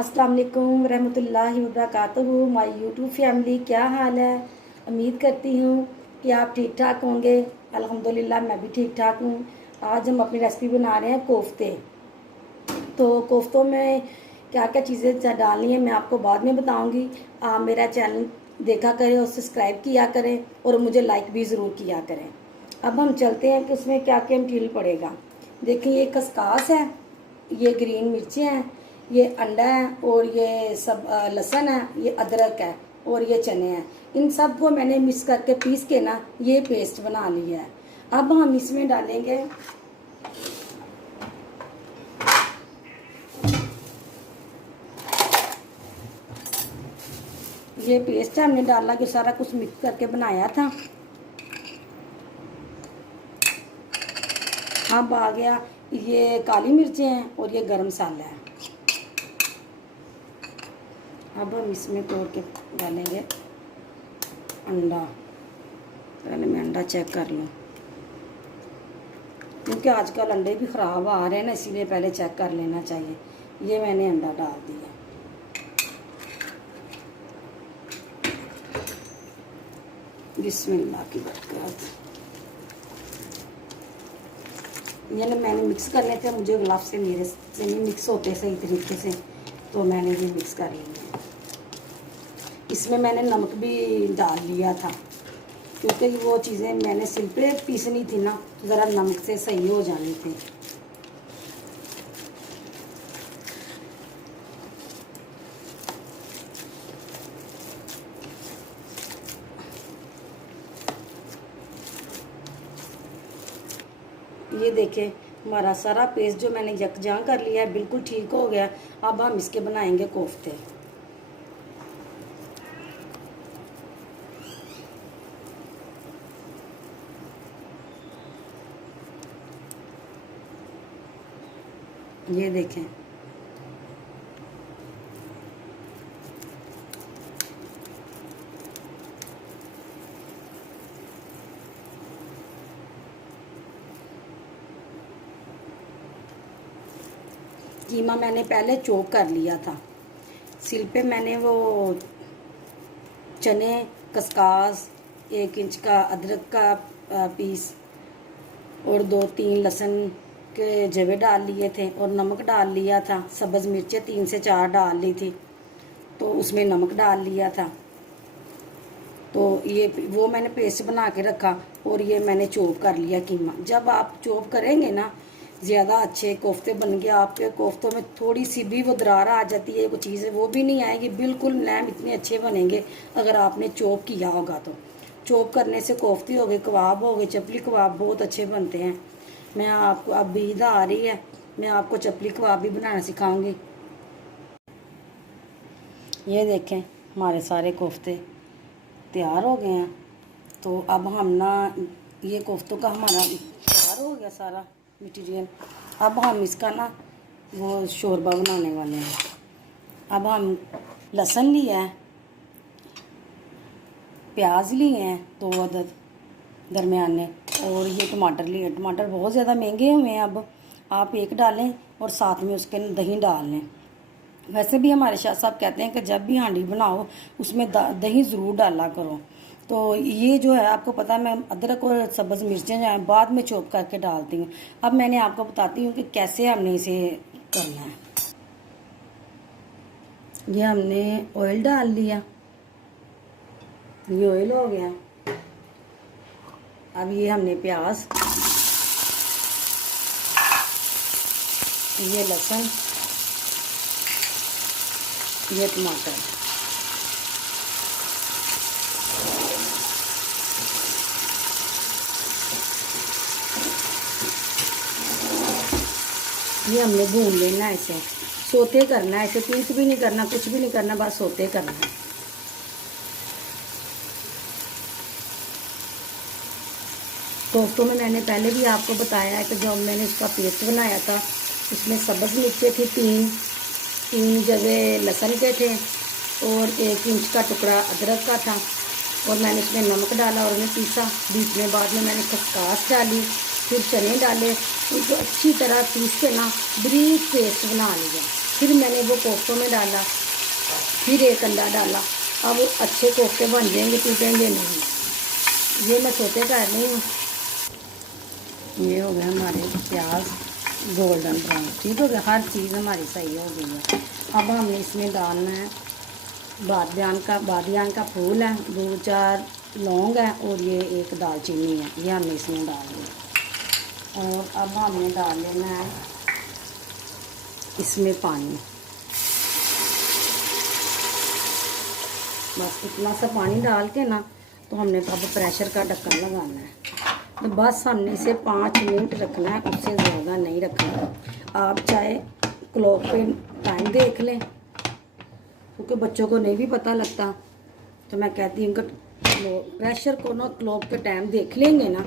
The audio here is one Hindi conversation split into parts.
अस्सलाम वालेकुम रहमतुल्लाहि व बरकातुहू। माय यूट्यूब फैमिली, क्या हाल है। उम्मीद करती हूँ कि आप ठीक ठाक होंगे। अल्हम्दुलिल्लाह मैं भी ठीक ठाक हूँ। आज हम अपनी रेसिपी बना रहे हैं कोफ्ते। तो कोफ्तों में क्या क्या चीज़ें डालनी है मैं आपको बाद में बताऊँगी। आप मेरा चैनल देखा करें और सब्सक्राइब किया करें और मुझे लाइक भी ज़रूर किया करें। अब हम चलते हैं कि उसमें क्या क्या मटीरियल पड़ेगा। देखिए, ये खसकास है, ये ग्रीन मिर्चें हैं, ये अंडा है और ये सब लहसुन है, ये अदरक है और ये चने हैं। इन सब को मैंने मिक्स करके पीस के ना ये पेस्ट बना लिया है। अब हम इसमें डालेंगे ये पेस्ट हमने डाला कि सारा कुछ मिक्स करके बनाया था। अब आ गया ये काली मिर्चें हैं और ये गरम मसाला है। अब हम इसमें तोड़ के डालेंगे अंडा। पहले मैं अंडा चेक कर लूँ, क्योंकि आजकल अंडे भी ख़राब आ रहे हैं ना, इसीलिए पहले चेक कर लेना चाहिए। ये मैंने अंडा डाल दिया। बिस्मिल्लाह की बरकत। ये ना मैंने मिक्स करने थे, मुझे गिलाफ से मेरे से नहीं मिक्स होते सही तरीके से, तो मैंने ये मिक्स कर लिया। इसमें मैंने नमक भी डाल लिया था, क्योंकि वो चीज़ें मैंने सिल पे पीसनी थी ना, ज़रा नमक से सही हो जानी थी। ये देखें, हमारा सारा पेस्ट जो मैंने यकजां कर लिया है बिल्कुल ठीक हो गया। अब हम इसके बनाएंगे कोफ्ते। ये देखें, कीमा मैंने पहले चॉप कर लिया था। सिल पे मैंने वो चने, खसकास, 1 इंच का अदरक का पीस और 2-3 लहसुन के जवे डाल लिए थे और नमक डाल लिया था। सब्ज़ मिर्चें 3 से 4 डाल ली थी, तो उसमें नमक डाल लिया था। तो ये वो मैंने पेस्ट बना के रखा और ये मैंने चॉप कर लिया कीमा। जब आप चॉप करेंगे ना, ज़्यादा अच्छे कोफ्ते बन गए। आपके कोफ्तों में थोड़ी सी भी वो दरार आ जाती है, वो चीज़ें वो भी नहीं आएगी, बिल्कुल मुलायम इतने अच्छे बनेंगे अगर आपने चॉप किया होगा। तो चॉप करने से कोफ्ते हो गए, कबाब हो गए, चपली कबाब बहुत अच्छे बनते हैं। मैं आपको, अब ईद आ रही है, मैं आपको चपली कबाब भी बनाना सिखाऊंगी। ये देखें, हमारे सारे कोफ्ते तैयार हो गए हैं। तो अब हम ना, ये कोफ्तों का हमारा तैयार हो गया सारा मटीरियल। अब हम इसका ना वो शोरबा बनाने वाले हैं। अब हम लहसुन लिया है, प्याज लिए हैं 2 अदद दरमियाने, और ये टमाटर लिए। टमाटर बहुत ज़्यादा महंगे हुए हैं, अब आप 1 डालें और साथ में उसके दही डाल लें। वैसे भी हमारे शाह साहब कहते हैं कि जब भी हांडी बनाओ उसमें दही ज़रूर डाला करो। तो ये जो है, आपको पता है, मैं अदरक और सब्ज़ मिर्चें जो हैं बाद में चॉप करके डालती हूँ। अब मैंने आपको बताती हूँ कि कैसे हमने इसे करना है। ये हमने ऑयल डाल लिया, ये ऑयल हो गया। अब ये हमने प्याज, ये लहसुन, ये टमाटर, ये हमने भून लेना है। इसे सोते करना है, इसे पीस भी नहीं करना, कुछ भी नहीं करना, बस सोते करना है। कोफ्तों में मैंने पहले भी आपको बताया है कि जब मैंने इसका पेस्ट बनाया था, उसमें सब्ज़ मिर्चें थी, 3 जवे लहसुन के थे और 1 इंच का टुकड़ा अदरक का था, और मैंने इसमें नमक डाला और उन्हें पीसा। बीच में बाद में मैंने खसकास डाली, फिर चने डाले, उनको अच्छी तरह पीस के ना बारीक पेस्ट बना लिया। फिर मैंने वो कोफ्तों में डाला, फिर एक अंडा डाला। अब अच्छे कोफ्ते बन जाएंगे, टूटेंगे नहीं। ये मैं छोटे कर रही हूँ। ये हो गया हमारे प्याज गोल्डन ब्राउन, ठीक हो गया, हर चीज़ हमारी सही हो गई है। अब हमने इसमें डालना है बादियान का फूल है, 2-4 लौंग है और ये एक दालचीनी है, ये हमने इसमें डाल दिया। और अब हमने डाल लेना है इसमें पानी, बस इतना सा पानी डाल के ना, तो हमने अब प्रेशर का ढक्कन लगाना है। तो बस हमने इसे 5 मिनट रखना है, उससे ज़्यादा नहीं रखना। आप चाहे क्लॉक पे टाइम देख लें, क्योंकि बच्चों को नहीं भी पता लगता, तो मैं कहती हूँ कि प्रेशर को ना क्लॉक पे टाइम देख लेंगे ना,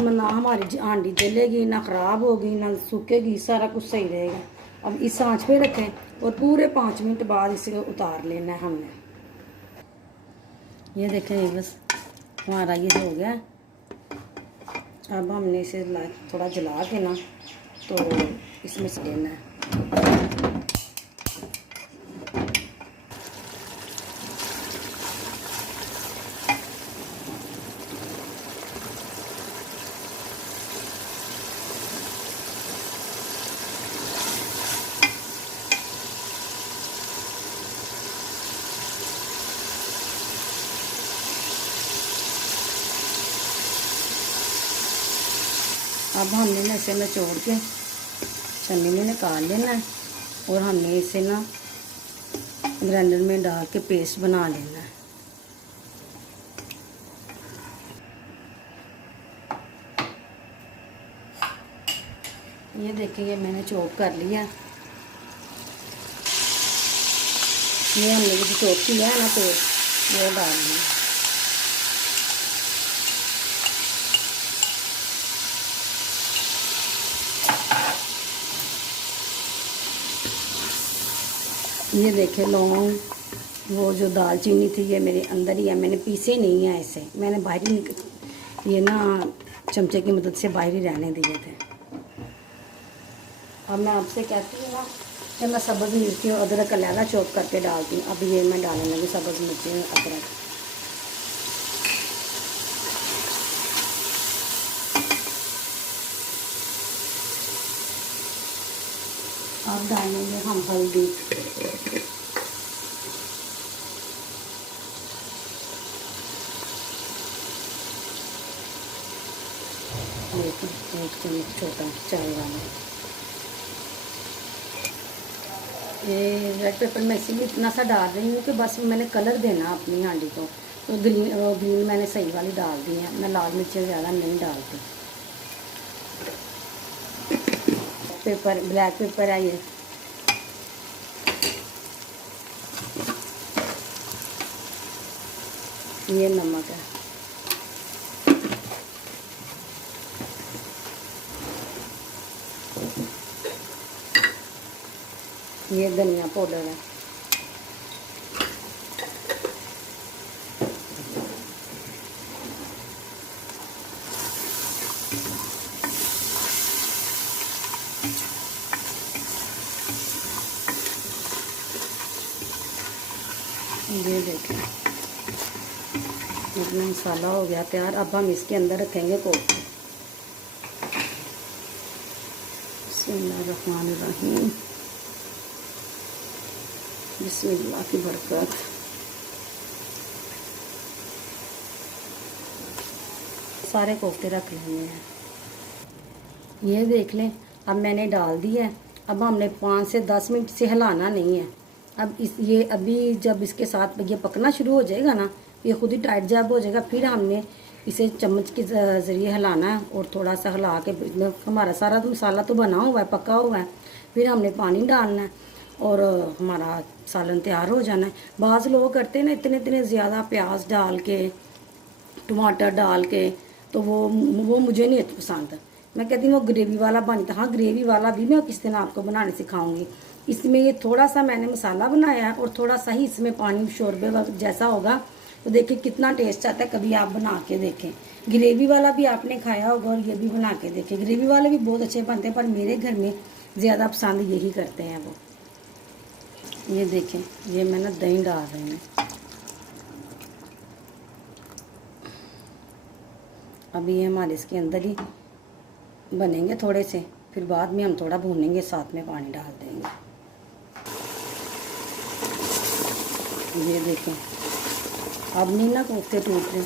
ना हमारी हांडी जलेगी, ना ख़राब होगी, ना सूखेगी, सारा कुछ सही रहेगा। अब इस आंच पे रखें और पूरे 5 मिनट बाद इसे उतार लेना है हमने। ये देखें, बस हमारा ये हो गया। अब हमने इसे थोड़ा जला के ना, तो इसमें से लेना है। अब हमने ना इसे निचोड़ के छन्नी में निकाल लेना है और हमने इसे ना ग्राइंडर में डाल के पेस्ट बना लेना है। ये देखिए, ये मैंने चॉप कर लिया। ये हमने जो चॉप किया है ना, तो वो डाल दिया। ये देखे लौंग, वो जो दालचीनी थी, ये मेरे अंदर ही है, मैंने पीसे नहीं है इसे, मैंने बाहर ही ये ना चमचे की मदद से बाहर ही रहने दिए थे। अब मैं आपसे कहती हूँ ना कि मैं सब्ज़ मिर्ची और अदरक अलग चॉप करके डालती हूँ। अब ये मैं डालने लगी सब्ज़ मिर्ची और अदरक। अब डालेंगे हम हल्दी, एक चम्मच छोटा चाय वाला। ये रेड पेपर मैं इसीलिए इतना सा डाल रही हूँ कि बस मैंने कलर देना अपनी हांडी को, तो ग्रीन मैंने सही वाली डाल दी है, मैं लाल मिर्चें ज़्यादा नहीं डालती। पेपर ब्लैक पेपर है ये नमक है, ये धनिया पाउडर है, ये देखें इतना मसाला हो गया तैयार। अब हम इसके अंदर रखेंगे कोफ्ते। बिस्मिल्लाहिर्रहमानिर्रहीम, बिस्मिल्लाह की बरकत। सारे कोफ्ते रख लेने हैं। ये देख लें, अब मैंने डाल दिया है। अब हमने 5 से 10 मिनट से हिलाना नहीं है। अब ये अभी जब इसके साथ ये पकना शुरू हो जाएगा ना, ये खुद ही टाइट जैब हो जाएगा, फिर हमने इसे चम्मच के ज़रिए हिलाना है और थोड़ा सा हिला के, हमारा सारा तो मसाला तो बना हुआ है, पका हुआ है, फिर हमने पानी डालना है और हमारा सालन तैयार हो जाना है। बाज़ लोग करते हैं ना इतने इतने ज़्यादा प्याज डाल के, टमाटर डाल के, तो वो मुझे नहीं पसंद। मैं कहती हूँ वो ग्रेवी वाला बनता। हाँ, ग्रेवी वाला भी मैं किस दिन आपको बनाने सिखाऊंगी। इसमें ये थोड़ा सा मैंने मसाला बनाया है और थोड़ा सा ही इसमें पानी शोरबे जैसा होगा, तो देखिए कितना टेस्ट आता है। कभी आप बना के देखें, ग्रेवी वाला भी आपने खाया होगा और ये भी बना के देखें। ग्रेवी वाले भी बहुत अच्छे बनते हैं, पर मेरे घर में ज़्यादा पसंद यही करते हैं वो। ये देखें, ये मैं ना दही डाल रही हूँ। अभी ये हमारे इसके अंदर ही बनेंगे थोड़े से, फिर बाद में हम थोड़ा भूनेंगे, साथ में पानी डाल देंगे। ये देखें, अब नहीं ना कोफ्ते टूट रहे।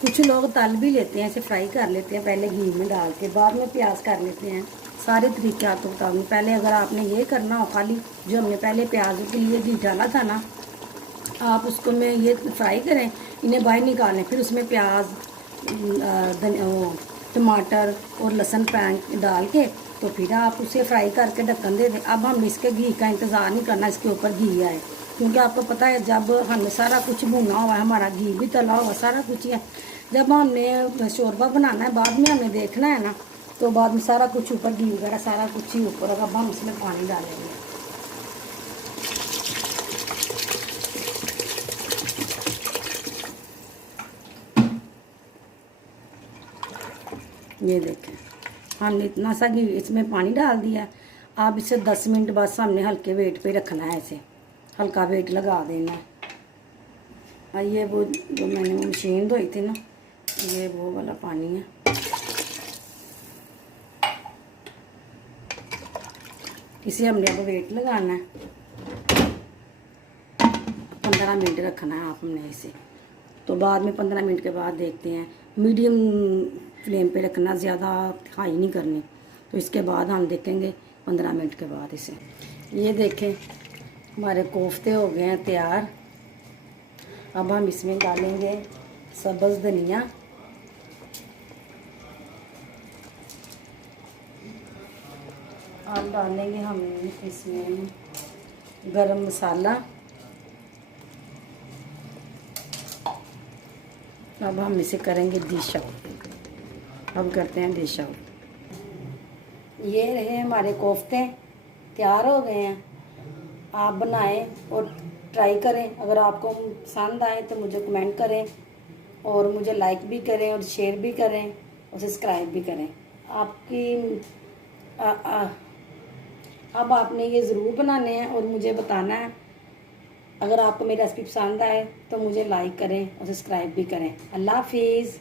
कुछ लोग तल भी लेते हैं, ऐसे फ्राई कर लेते हैं पहले घी में डाल के, बाद में प्याज कर लेते हैं। सारे तरीके आपको बता दूँ। पहले अगर आपने ये करना हो, खाली जो हमने पहले प्याज के लिए घी डाला था ना, आप उसको में ये फ्राई करें, इन्हें बाहर निकालें, फिर उसमें प्याज, टमाटर और लहसुन पैन डाल के, तो फिर आप उसे फ्राई करके ढक्कन दे दें। अब हम इसके घी का इंतज़ार नहीं करना, इसके ऊपर घी आए, क्योंकि आपको पता है जब हमने सारा कुछ भुना हुआ है, हमारा घी भी तला हुआ, सारा कुछ ही है। जब हमने शोरबा बनाना है, बाद में हमें देखना है ना, तो बाद में सारा कुछ ऊपर घी वगैरह सारा कुछ ही ऊपर। अब हम इसमें पानी डालेंगे। ये देखें, हमने इतना सा घी इसमें पानी डाल दिया। अब इसे 10 मिनट बाद हमने हल्के वेट पे रखना है, ऐसे हल्का वेट लगा देना है। ये वो जो मैंने वो मशीन धोई थी ना, ये वो वाला पानी है। इसे हमने अब वेट लगाना है, 15 मिनट रखना है हमने इसे। तो बाद में 15 मिनट के बाद देखते हैं। मीडियम फ्लेम पे रखना, ज़्यादा हाई नहीं करनी। तो इसके बाद हम देखेंगे 15 मिनट के बाद इसे। ये देखें, हमारे कोफ्ते हो गए हैं तैयार। अब हम इसमें डालेंगे सब्ज़ धनिया, अब डालेंगे हम इसमें गरम मसाला। अब हम इसे करेंगे डिश आउट। अब करते हैं डिश आउट। ये रहे हमारे कोफ्ते, तैयार हो गए हैं। आप बनाएं और ट्राई करें। अगर आपको पसंद आए तो मुझे कमेंट करें, और मुझे लाइक भी करें, और शेयर भी करें, और सब्सक्राइब भी करें। आपकी अब आपने ये ज़रूर बनाने हैं और मुझे बताना है। अगर आपको मेरी रेसिपी पसंद आए तो मुझे लाइक करें और सब्सक्राइब भी करें। अल्लाह हाफिज़।